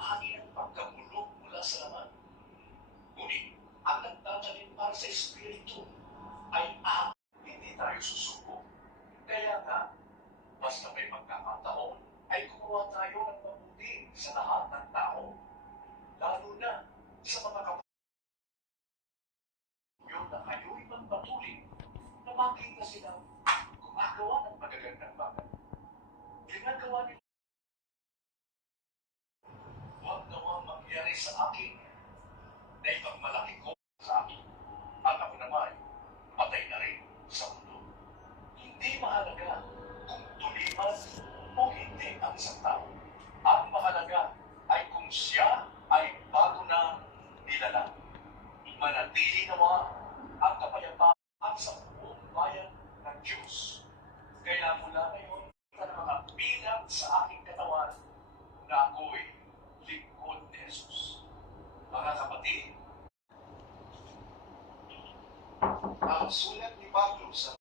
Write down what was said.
hangin ng pagkabulok mula sa laman. Ngunit, ang nagtatanim para sa Espiritu ay hindi tayo susuko. Kaya nga, basta may pagkakataon, ay gumawa tayo ng mabuti sa lahat ng tao. Lalo na sa mga kapatid na kayo'y magpatuloy na makita silang gumagawa ng magagandang bagay. Ginagawa nila. Huwag nawang mangyari sa akin na ipagmalaki ko sa akin. At ako naman, patay na rin sa mundo. Hindi mahalaga kung tulipan o hindi ang isang tao. Ang mahalaga ay kung siya ay bago na nilalang. Manatili nawa ang kapayapaan sa buong bayan ng Diyos. Kaya mula ngayon, ito na mga bilang sa aking katawan na ako'y lingkod ni Jesus. Mga kapatid, ang sulat ni Pablo sa